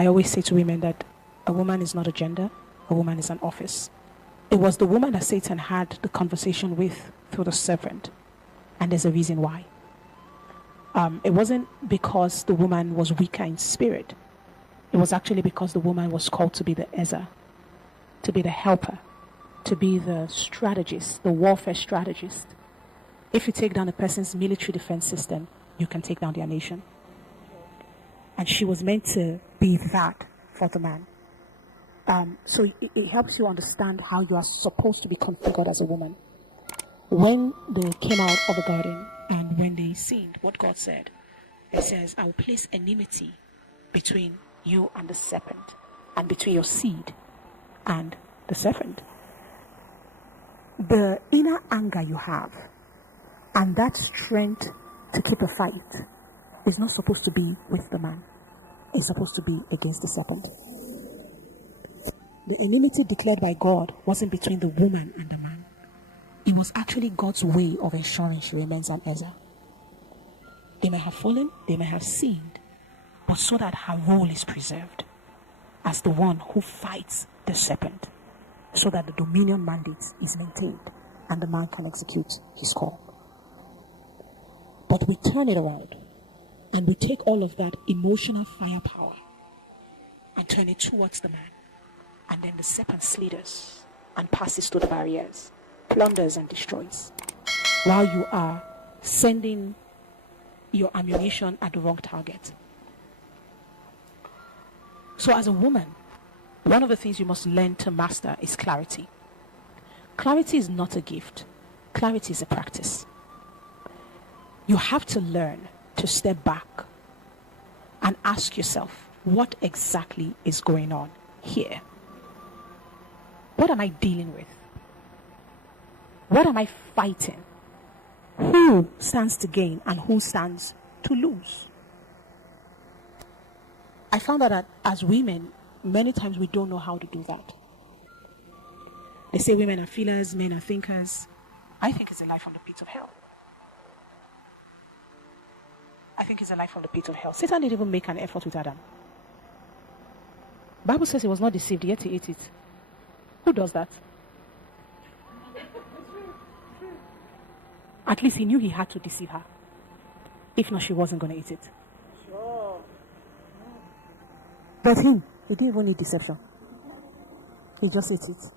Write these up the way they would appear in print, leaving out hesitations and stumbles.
I always say to women that a woman is not a gender, a woman is an office. It was the woman that Satan had the conversation with through the serpent. And there's a reason why. It wasn't because the woman was weaker in spirit. It was actually because the woman was called to be the Ezer, to be the helper, to be the strategist, the warfare strategist. If you take down a person's military defense system, you can take down their nation. And she was meant to be that for the man. So it helps you understand how you are supposed to be configured as a woman. When they came out of the garden and when they sinned, what God said, it says, I will place enmity between you and the serpent, and between your seed and the serpent. The inner anger you have and that strength to keep a fight is not supposed to be with the man. It's supposed to be against the serpent. The enmity declared by God wasn't between the woman and the man. It was actually God's way of ensuring she remains an Ezer. They may have fallen, they may have sinned, but so that her role is preserved as the one who fights the serpent, so that the dominion mandate is maintained and the man can execute his call. But we turn it around and we take all of that emotional firepower and turn it towards the man. And then the serpent slithers and passes through the barriers, plunders and destroys, while you are sending your ammunition at the wrong target. So as a woman, one of the things you must learn to master is clarity. Clarity is not a gift. Clarity is a practice. You have to learn to step back and ask yourself, what exactly is going on here? What am I dealing with? What am I fighting? Who stands to gain and who stands to lose? I found out that as women, many times we don't know how to do that. They say women are feelers, men are thinkers. I think it's a life from the pit of hell. I think it's a life from the pit of hell. Satan didn't even make an effort with Adam. Bible says he was not deceived, yet he ate it. Who does that? At least he knew he had to deceive her. If not, she wasn't going to eat it. Sure. But he didn't even need deception. He just ate it.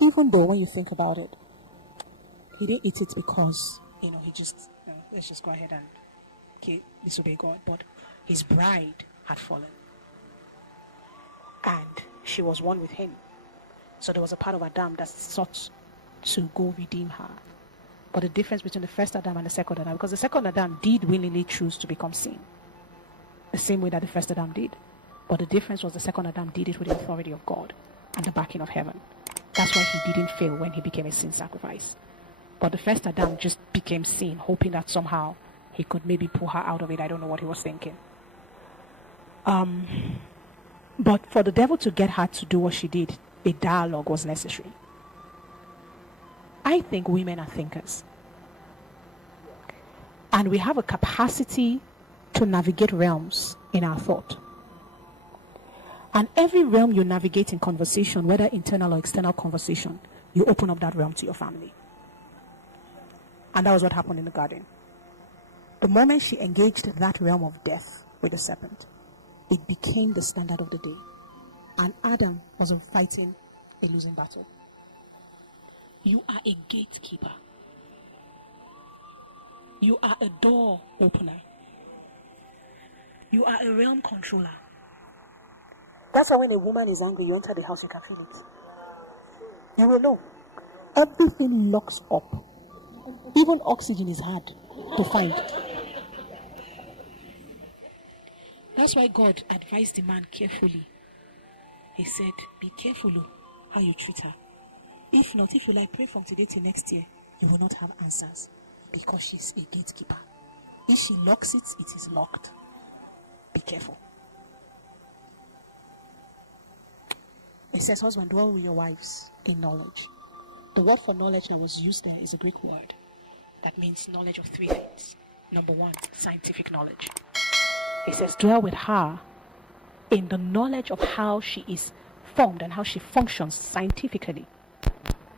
Even though when you think about it, he didn't eat it because, he just, let's just go ahead and disobey God. But his bride had fallen. And she was one with him. So there was a part of Adam that sought to go redeem her. But the difference between the first Adam and the second Adam, because the second Adam did willingly choose to become sin, the same way that the first Adam did. But the difference was the second Adam did it with the authority of God and the backing of heaven. That's why he didn't fail when he became a sin sacrifice. But the first Adam just became sin, hoping that somehow he could maybe pull her out of it. I don't know what he was thinking. But for the devil to get her to do what she did, a dialogue was necessary. I think women are thinkers. And we have a capacity to navigate realms in our thought. And every realm you navigate in conversation, whether internal or external conversation, you open up that realm to your family. And that was what happened in the garden. The moment she engaged that realm of death with the serpent, it became the standard of the day. And Adam was fighting a losing battle. You are a gatekeeper. You are a door opener. You are a realm controller. That's why when a woman is angry, you enter the house, you can feel it. You will know. Everything locks up. Even oxygen is hard to find. That's why God advised the man carefully. He said, be careful how you treat her. If not, if you pray from today till next year, you will not have answers. Because she's a gatekeeper. If she locks it, it is locked. Be careful. It says, husband, dwell with your wives in knowledge. The word for knowledge that was used there is a Greek word that means knowledge of three things. Number one, scientific knowledge. It says, dwell with her in the knowledge of how she is formed and how she functions scientifically.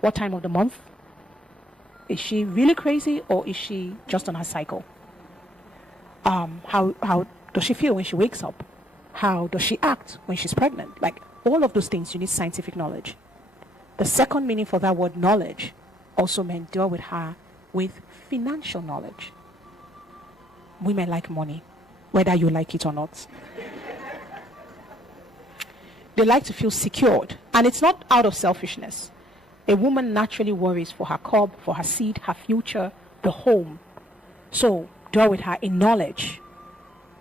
What time of the month? Is she really crazy, or is she just on her cycle? How does she feel when she wakes up? How does she act when she's pregnant? Like, all of those things, you need scientific knowledge. The second meaning for that word knowledge also meant deal with her with financial knowledge. Women like money, whether you like it or not. They like to feel secured, and it's not out of selfishness. A woman naturally worries for her cub, for her seed, her future, the home. So deal with her in knowledge,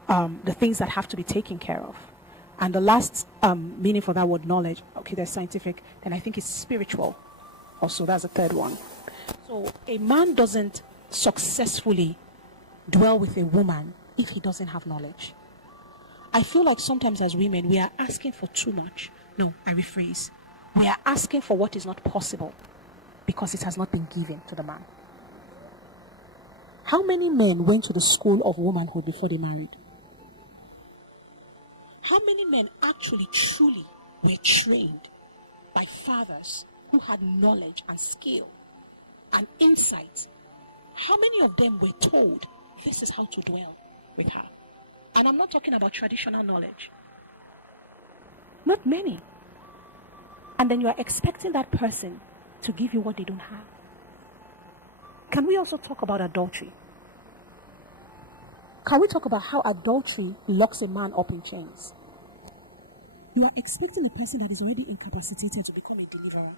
the things that have to be taken care of. And the last meaning for that word knowledge, okay, there's scientific, then I think it's spiritual. Also, that's the third one. So a man doesn't successfully dwell with a woman if he doesn't have knowledge. I feel like sometimes as women, we are asking for too much. No, I rephrase. We are asking for what is not possible because it has not been given to the man. How many men went to the school of womanhood before they married? How many men actually, truly were trained by fathers who had knowledge and skill and insight? How many of them were told this is how to dwell with her? And I'm not talking about traditional knowledge. Not many. And then you are expecting that person to give you what they don't have. Can we also talk about adultery? Can we talk about how adultery locks a man up in chains? You are expecting a person that is already incapacitated to become a deliverer.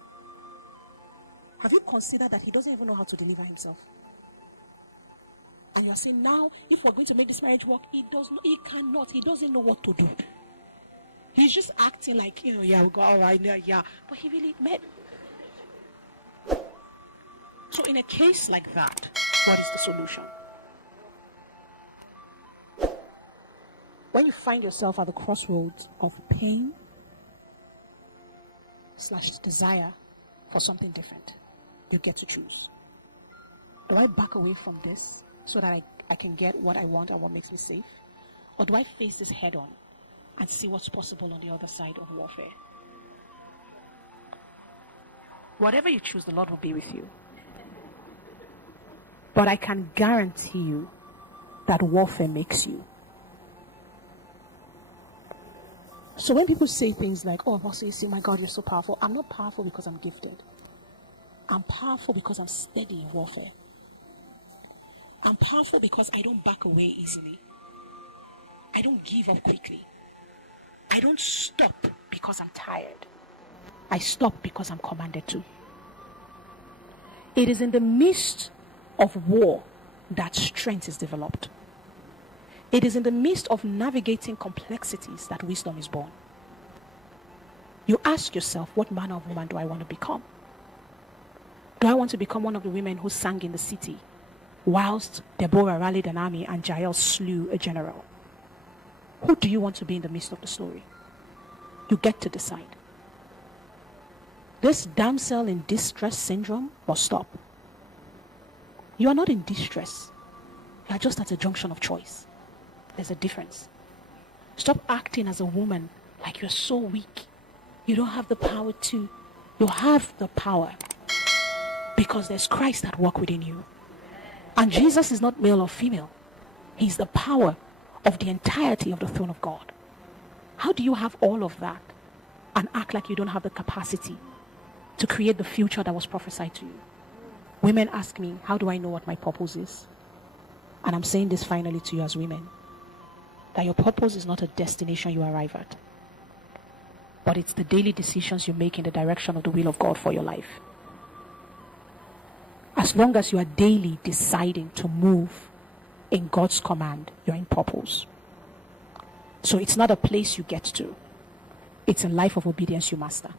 Have you considered that he doesn't even know how to deliver himself? And you are saying, now, if we're going to make this marriage work, he cannot, he doesn't know what to do. He's just acting like, yeah, we'll go, all right, yeah. But he really met. So in a case like that, what is the solution? When you find yourself at the crossroads of pain / desire for something different, you get to choose. Do I back away from this so that I can get what I want and what makes me safe? Or do I face this head on and see what's possible on the other side of warfare? Whatever you choose, the Lord will be with you. But I can guarantee you that warfare makes you. So when people say things like, oh, Apostle Isi, my God, you're so powerful. I'm not powerful because I'm gifted. I'm powerful because I'm steady in warfare. I'm powerful because I don't back away easily. I don't give up quickly. I don't stop because I'm tired. I stop because I'm commanded to. It is in the midst of war that strength is developed. It is in the midst of navigating complexities that wisdom is born. You ask yourself, what manner of woman do I want to become? Do I want to become one of the women who sang in the city whilst Deborah rallied an army and Jael slew a general? Who do you want to be in the midst of the story? You get to decide. This damsel in distress syndrome must stop. You are not in distress. You are just at a junction of choice. There's a difference. Stop acting as a woman like you're so weak. You don't have the power to. You have the power because there's Christ at work within you. And Jesus is not male or female. He's the power of the entirety of the throne of God. How do you have all of that and act like you don't have the capacity to create the future that was prophesied to you? Women ask me, how do I know what my purpose is? And I'm saying this finally to you as women, that your purpose is not a destination you arrive at, but it's the daily decisions you make in the direction of the will of God for your life. As long as you are daily deciding to move in God's command, you're in purpose. So it's not a place you get to. It's a life of obedience you master.